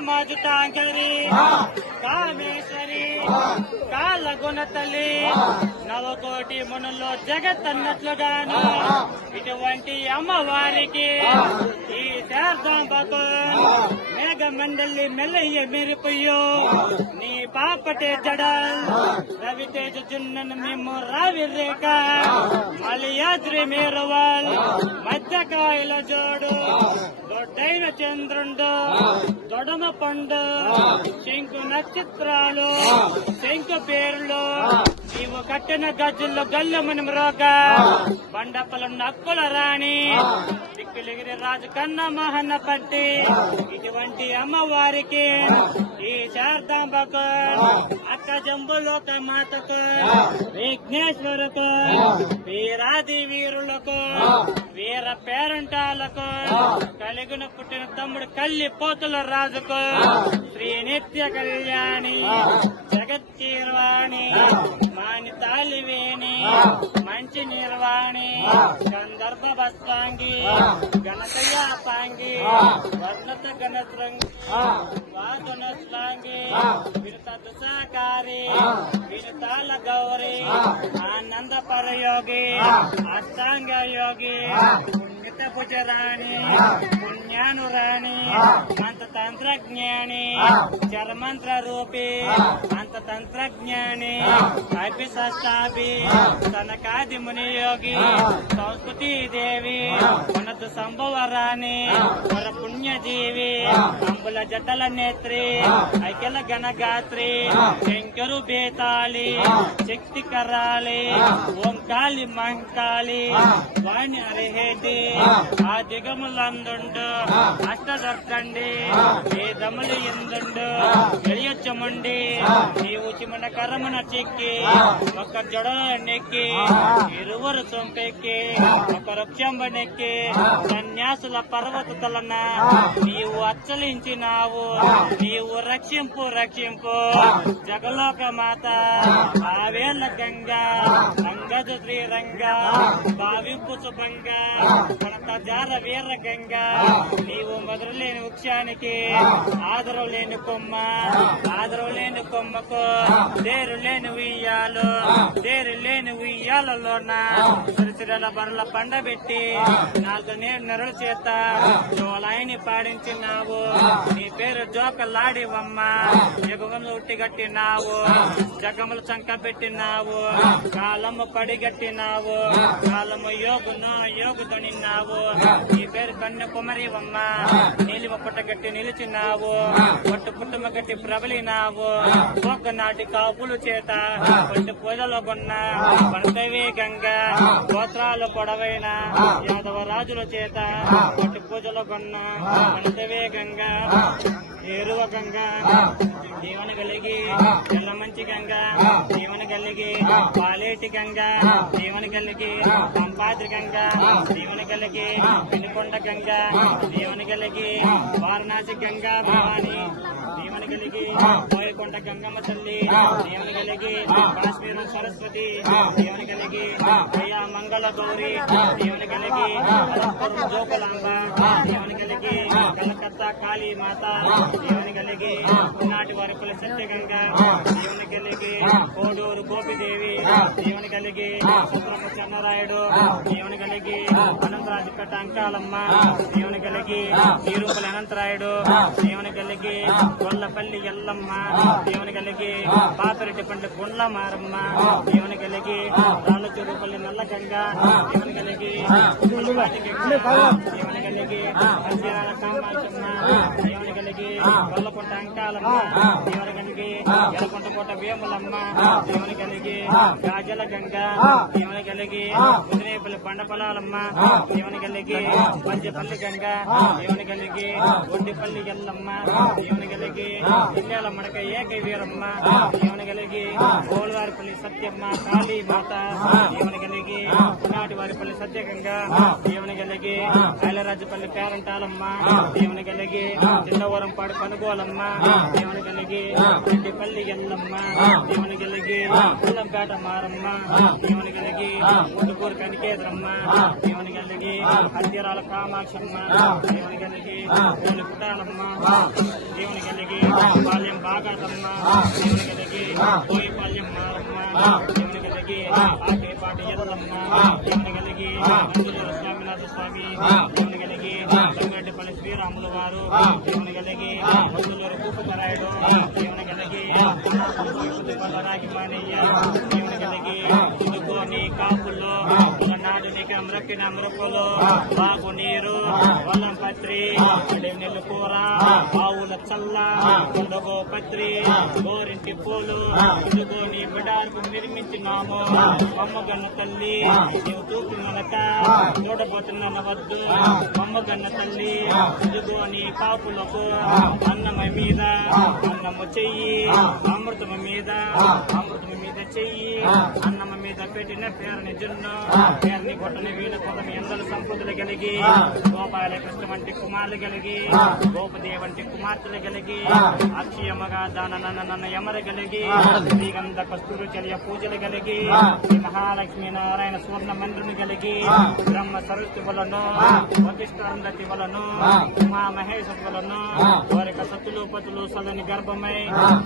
కామజుటాంకరి కామేశ్వరి కాలగుణ తల్లి నవకోటి మునుల్లో జగత్ అన్నట్లుగాను ఇటువంటి అమ్మవారికి ఈ శారదాంబకు మేఘమండలి మెల్లయ్య మెరిపోయో నీ పాపటే జడల్ రవితేజ జున్నను మేము రావిరేక మలియాద్రి మేరవాల్ మధ్యకాయల జోడు దొడ్డైన చంద్రుండు దొడమ పండు శంకు నక్షత్రాలు శంకు పేర్లు నీవు కట్టిన గజ్జుల్లో గల్లమని మ్రోగ బండపల నక్కుల రాణి దిక్కులిగిరి రాజు కన్న మహన్న పట్టి ఇటువంటి అమ్మవారికి ఈ శారదాంబకు అక్క జంబులోక మాతకు విఘ్నేశ్వరకు వీరాది వీరులకు వీర పేరంటాలకు కలిగిన పుట్టిన తమ్ముడు కల్లి పోతుల రాజుకు శ్రీ నిత్య కళ్యాణి జగత్కీర్వాణి మాని తాలివేణి మంచి నిర్వాణి గంధర్వ భస్వాంగి ఘనతయాపాంగి వర్ణత గణశ్రంగి వాదునస్లాంగి విరుత దుసాకారి విరుతాల గౌరి ఆనంద పరయోగి అష్టాంగ యోగి భుజరాణి పుణ్యానురాణి అంత తంత్రజ్ఞాని చరమంత్ర రూపి అంత తంత్రజ్ఞాని అభిశాస్త్రాభి తనకాది మునియోగి సంస్కృతి దేవి మనదు సంభవరాణి వర పుణ్యజీవి అంబుల జటల నేత్రి ఐక్యల గణగాత్రి శంకరు బేతాళి శక్తి కరాలి ఓంకాళి మంకాళి వాణి అరిహేటి ఆ దిగములందుండు అష్టదర్కండి వేదములు ఎందుండు వెలియొచ్చముండి నీవు చిమన కరమున చిక్కి ఒక జడ నెక్కి ఇరువురు సొంపెక్కి ఒక వృక్షంబ నెక్కి సన్యాసుల పర్వత తలన నీవు అచ్చలించినావు నీవు రక్షింపు రక్షింపు జగలోక మాత ఆవేళ్ల గంగా అంగజ శ్రీరంగా భావింపు శుభంగా జార వీర గంగా నీవు మొదలు లేని వృక్షానికి ఆదరం లేని కొమ్మ ఆదరం లేని కొమ్మకు దేరు లేని ఉయ్యాలు దేరు లేని ఉయ్యాలలోన సిరిసిరల బర్ల పండబెట్టి నాలుగు నెరల చేత జోలాయిని పాడించినావు నీ పేరు జోకలాడివమ్మ జగములు ఉట్టిగట్టినావు జగములు చంక పెట్టినావు కాలము పడిగట్టినావు కాలము యోగును యోగుదొనిన్నావు నీ పేరు కన్ను కుమరివమ్మ నీలిమ పుట్టగట్టి నిలిచినావు పొట్టు పుట్టుమ గట్టి ప్రబలినావు నాటి కాపులు చేత పొట్టు పూజలో కొన్న పడతవే గంగా గోత్రాలు పొడవైన యాదవ రాజుల చేత పొట్టు పూజలో కొన్న పడతవే గంగా ఏరువ గంగా జీవన కలిగి ఎల్ల మంచి గంగా జీవన కలిగి పాలేటి గంగా జీవన కలిగి సంపాద్రి గంగా జీవన కలిగి పిలికొండ గంగా జీవన కలిగి వారణాసి గంగా భవాని జీవన కలిగి కోయకొండ గంగమ్మ తల్లి జీవన కలిగి కాశ్మీరం సరస్వతి జీవన కలిగి అయ్యా మంగళ గౌరి జీవన కలిగి జోకలాంబ జీవన కలిగి కలకత్తా కాళీ మాత జీవన కలిగి నాటి వరకుల సత్యగంగా జీవన కలిగి కోడూరు గోపిదేవి జీవన కలిగి చన్నరాయుడు జీవన కలిగి అనంతరాజుపేట అంకాలమ్మ జీవన కలిగి తీరుపల్లి అనంతరాయుడు జీవన కలిగి గొల్లపల్లి ఎల్లమ్మ జీవన కలిగి పాపిరెడ్డి పండు గుండ్ల మారమ్మ జీవన కలిగి రాళ్ళచూరుపల్లి నల్లగంగా జీవన కలిగి జీవన కలిగి అంజనాల కామాక్షమ్మ జీవన కలిగి గొల్లకుంట అంకాలమ్మ జీవన కలిగి ఎలకుంటకోట వేములమ్మ జీవన కలిగి గాజల గంగా జీవన కలిగి ముదినేపల్లి బండపలాలమ్మ జీవన కలిగి పంచపల్లి గంగా జీవన కలిగి ఒడ్డిపల్లి ఎల్లమ్మ జీవన కలిగి ఇల్లాల మడక ఏక వీరమ్మ జీవన కలిగి గోల్వారిపల్లి సత్యమ్మ కాళీ మాత జీవన కలిగి నాటి వారిపల్లి సత్యగంగా జీవన కలిగి ఐలరాజుపల్లి పేరంటాలమ్మ జీవన కలిగి చిన్నవరం పాడు కనుగోలమ్మ జీవన కలిగి రెడ్డిపల్లి ఎల్లమ్మ జీవన కలిగి పుల్లంపేట మారమ్మ జీవన కలిగి ముట్టుకూరు కనికేద్రమ్మ జీవన కలిగి హత్యరాల కామాక్షమ్మ జీవన కలిగి పుట్టాలమ్మ దేవుని కలిగి పాల్యం బాగాతమ్మ దేవుని కలిగి పోయి పాల్యం మారమ్మ దేవుని కలిగి పాటి ఎల్లమ్మ దేవుని కలిగి నందులూరు స్వామినాథ స్వామి దేవుని కలిగి సంగరెడ్డిపల్లి శ్రీరాముల వారు దేవుని కలిగి నందులూరు భూపతరాయుడు దేవుని కలిగి రాగి మానయ్య దేవుని కలిగి ఇదుగోని కాపుల్లో నాడు నీకు అమరక్కిన అమరపులు బాగు నీరు వల్లం పత్రి నెల్లు కూర ఆవుల చల్ల ఉండగో పత్రి గోరింటి పూలు ఇదిగో నీ బిడాలకు నిర్మించినాము అమ్మగన్న తల్లి నీవు తూపునక చూడబోతున్న వద్దు అమ్మగన్న తల్లి ఇదిగో నీ కాపులకు అన్నమ మీద అన్నము చెయ్యి అమృతము మీద అమృతము మీద చెయ్యి అన్నమ మీద పెట్టిన పేరుని జున్ను పేరుని కొట్టని వీళ్ళ కొట్టని ఎందరు సంపదలు కలిగి గోపాలకృష్ణ వంటి కుమారులు కలిగి గోపదేవ వంటి కుమార్తెలు కలిగి అక్షయమగా దాన యమర కలిగి శ్రీగంధ కస్తూరు చలియ పూజలు కలిగి మహాలక్ష్మీ నారాయణ స్వర్ణ మందిరం కలిగి బ్రహ్మ సరస్వతి వలను వశిష్ఠాందతి వలను ఉమా మహేశ్వరి వలను వారిక సతులు పతులు సలని గర్భమై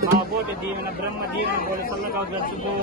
మా బోటి దీవెన బ్రహ్మ దీవెన బోడి సల్లగా గడుచుకో